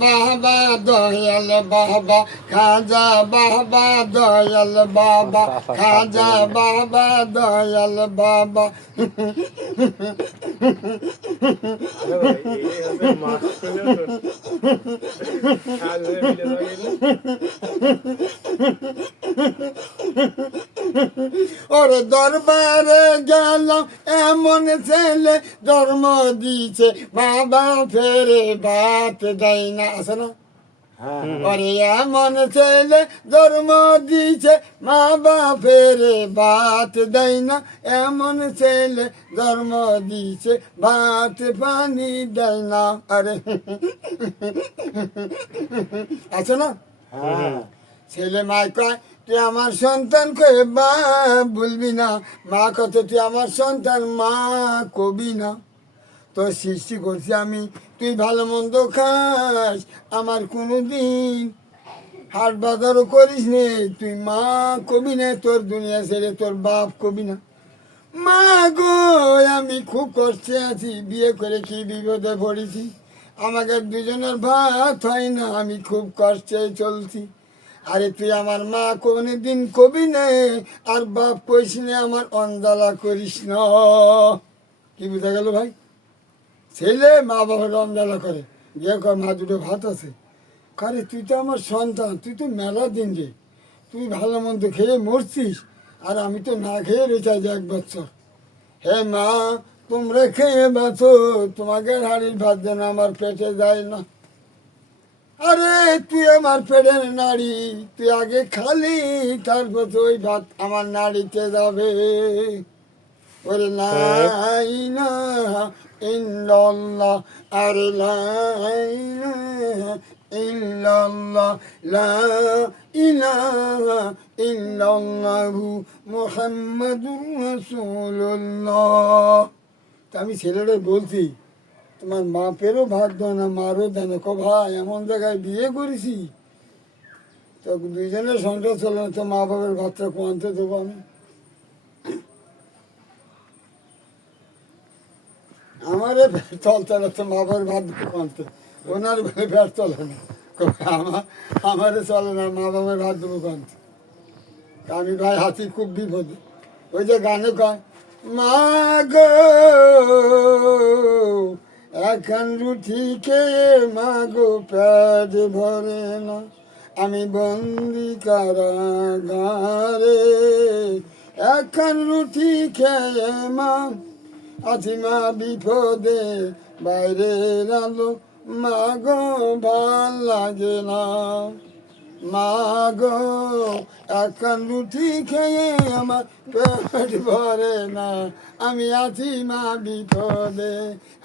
বাবা দয়াল বাবা খাজা বাবা দয়াল বাবা খাজা বাবা দয়াল বাবা। ওরে দরবারে গেলাম এমন ছেলে জন্ম দিছে বাবা ফেরে বাপ দেয় না। আসে না? ওরে এমন ছেলে ধর্ম দিছে মা বাপের বাত দেয় না। এমন ছেলে ধর্ম দিছে ভাত পানি দেয় না। আরে আছে না? ছেলে মায় কয় তুই আমার সন্তান কয়ে বা বলবি না। মা কত তুই আমার সন্তান মা কবি না। তো সৃষ্টি করছি আমি, তুই ভালো মন্দ খাস, আমার কোনো দিন হাট বাজারও করিস নে, তুই মা কবি না, তোর দুনিয়া ছেড়ে তোর বাপ কবি না। মা গো, আমি খুব কষ্টে আছি, বিয়ে করে কি বিপদে পড়েছি? আমাকে দুজনের ভাত হয় না, আমি খুব কষ্টে চলছি। আরে তুই আমার মা কোনো দিন কবি নে, আর বাপ কইস আমার অঞ্জলা করিস না। কি বুঝা গেল ভাই? ছেলে মা বাবার অঞ্জলা করে। যে কর মা, দুটো ভাত আছে। কারে, তুই তো আমার সন্তান, তুই তো মেলা দিন রে। তুই ভালো মন্দ খেয়ে মরছিস, আর আমি তো না খেয়ে রয়েছি আজ এক বছর। হে মা, তোমরা খেয়ে বাঁচো, তোমাকে হাড়ির ভাত যেন আমার পেটে যায় না। আরে, তুই আমার পেটের নাড়ি, তুই আগে খালি, তারপর তো ওই ভাত আমার নাড়িতে যাবে। ওরে লাই না ইল্লাল্লাহ আরে লাই না ইল্লাল্লাহ লা ইলাহা ইল্লাল্লাহু মুহাম্মাদুর রাসূলুল্লাহ তা আমি ছেলেটা বলছি, তোমার বাপেরও ভাত দাও না, মারও দেয় না ভাই, এমন জায়গায় বিয়ে করেছি? তো দুইজনের সংসার চলে না, তো মা বাবার ভাতটা কোয়ান্তে দেবো আমি? আমারে চলতে না তো বাবার ভাত কোয়ান্তে ওনার ফের চলে না। আমার চলে না, মা বাবার ভাত দেবো কোয়ান্তে আমি ভাই হাতি খুব বিপদে। ওই যে গানে কয় মা গো, এখন রুটি কে মা গো পেট ভরে না। আমি বন্দি কারাগারে, এখন রুটি খেয়ে মা আছি মা বিপদে বাইরে আলো মা গো ভালো লাগে না। মা গো এখন রুটি খেয়ে আমার পেট ভরে না। আমি আছি মা বিপদে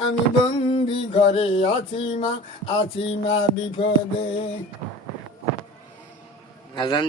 আমি বন্দি ঘরে আছি মা আছি মা বিপদে আজান